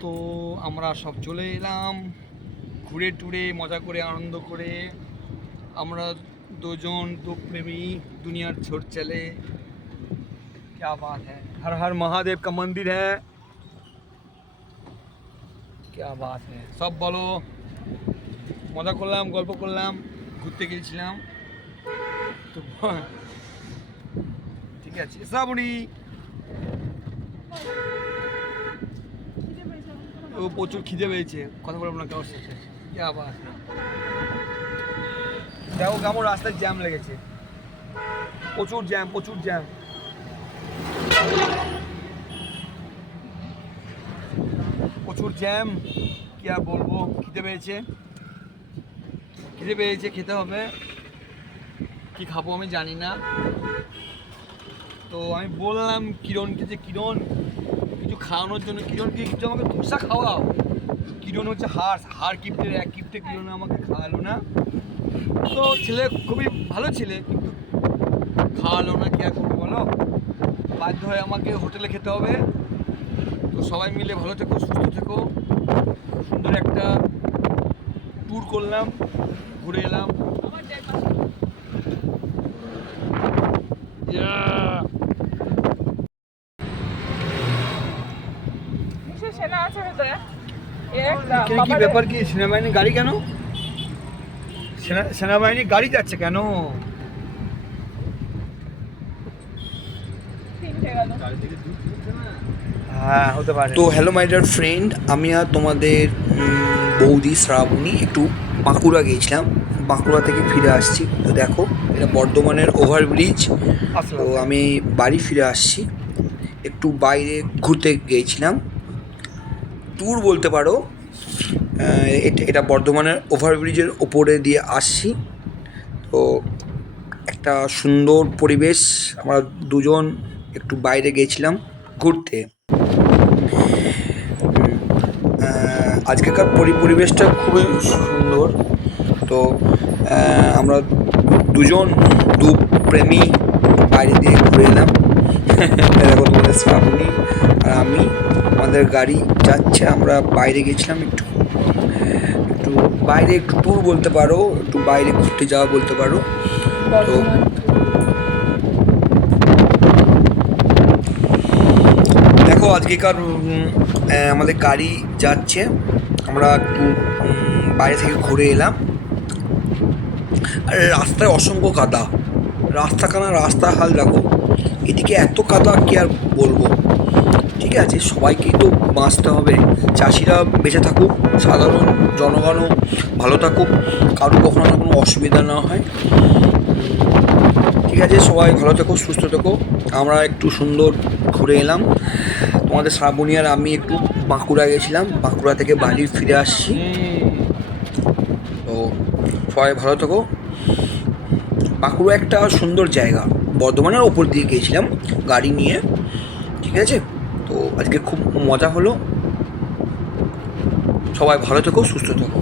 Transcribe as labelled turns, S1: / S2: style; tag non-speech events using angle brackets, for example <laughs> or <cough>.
S1: তো আমরা সব চলে এলাম ঘুরে টুরে মজা করে আনন্দ করে আমরা দুজন দু প্রেমী দুনিয়ার छोड़ चले क्या बात है हर हर महादेव का मंदिर है क्या बात है সব বলো মজা করলাম গল্প করলাম ঘুরতে গিয়েছিলাম তো ঠিক আছে শ্রাবণী ও প্রচুর খিদে পেয়েছে। কথা বলব না কারোর সাথে আবার দেখো কেমন রাস্তায় জ্যাম লেগেছে। প্রচুর জ্যাম প্রচুর জ্যাম প্রচুর জ্যাম কি আর বলব, খিদে পেয়েছে। খিদে পেয়েছে, খেতে হবে। কি খাব আমি জানি না। তো আমি বললাম কিরণকে যে কিরণ খাওয়ানোর জন্য কিরণ কিরণকে কিছু আমাকে ধোসা খাওয়াও? কিরণ হচ্ছে হার হার কিপ্টের এক কিপ্টে কিরণ আমাকে খাওয়ালো না। তো ছেলে খুবই ভালো ছেলে কিন্তু খাওয়ালো না কি আর করব বলো? বাধ্য হয়ে আমাকে হোটেলে খেতে হবে। তো সবাই মিলে ভালো থেকো সুস্থ থেকো। সুন্দর একটা ট্যুর করলাম ঘুরে এলাম। Yeah!
S2: সেনা আছে ভেতরে
S1: কি ব্যাপার কি? সেনাবাহিনীর গাড়ি কেন? সেনা সেনাবাহিনীর গাড়ি যাচ্ছে কেন? হ্যাঁ হতে পারে।
S3: তো হ্যালো মাই ডিয়ার ফ্রেন্ড আমি আর তোমাদের বৌদি শ্রাবণী একটু বাঁকুড়া গিয়েছিলাম। বাঁকুড়া থেকে ফিরে আসছি। তো দেখো এটা বর্ধমানের ওভারব্রিজ তো আমি বাড়ি ফিরে আসছি। একটু বাইরে ঘুরতে গিয়েছিলাম। ট্যুর বলতে পারো এটা- বর্ধমানের ওভারব্রিজের ওপরে দিয়ে আসছি। তো একটা সুন্দর পরিবেশ, আমরা দুজন একটু বাইরে গিয়েছিলাম ঘুরতে। আজকেকার পরি, পরিবেশটা খুবই সুন্দর। তো আমরা দুজন, দু প্রেমী বাইরে দিয়ে ঘুরে এলাম। <laughs> আমি আমাদের গাড়ি যাচ্ছে, আমরা বাইরে গেছিলাম একটু। একটু বাইরে একটু ট্যুর বলতে পারো, একটু বাইরে ঘুরতে যাওয়া বলতে পারো। তো দেখো, আজকেকার আমাদের গাড়ি যাচ্ছে। আমরা একটু বাইরে থেকে ঘুরে এলাম। আর, রাস্তায় অসংখ্য কাদা রাস্তা কানা রাস্তা হাল দেখো। এদিকে এত কাদা কি আর বলব? ঠিক আছে, সবাইকেই তো বাঁচতে হবে। চাষিরা বেঁচে থাকুক, সাধারণ জনগণও ভালো থাকুক, কারও কখনো না কোনো অসুবিধা না হয়। ঠিক আছে, সবাই ভালো থেকো, সুস্থ থেকো। আমরা একটু সুন্দর ঘুরে এলাম। তোমাদের শ্রাবণী আমি একটু বাঁকুড়া গেছিলাম। বাঁকুড়া থেকে বাড়ি ফিরে আসছি। তো সবাই ভালো থেকো। বাঁকুড়া একটা সুন্দর জায়গা। বর্ধমানের ওপর দিয়ে গিয়েছিলাম গাড়ি নিয়ে। ঠিক আছে? তো আজকে খুব মজা হলো। সবাই ভালো থেকো সুস্থ থেকো।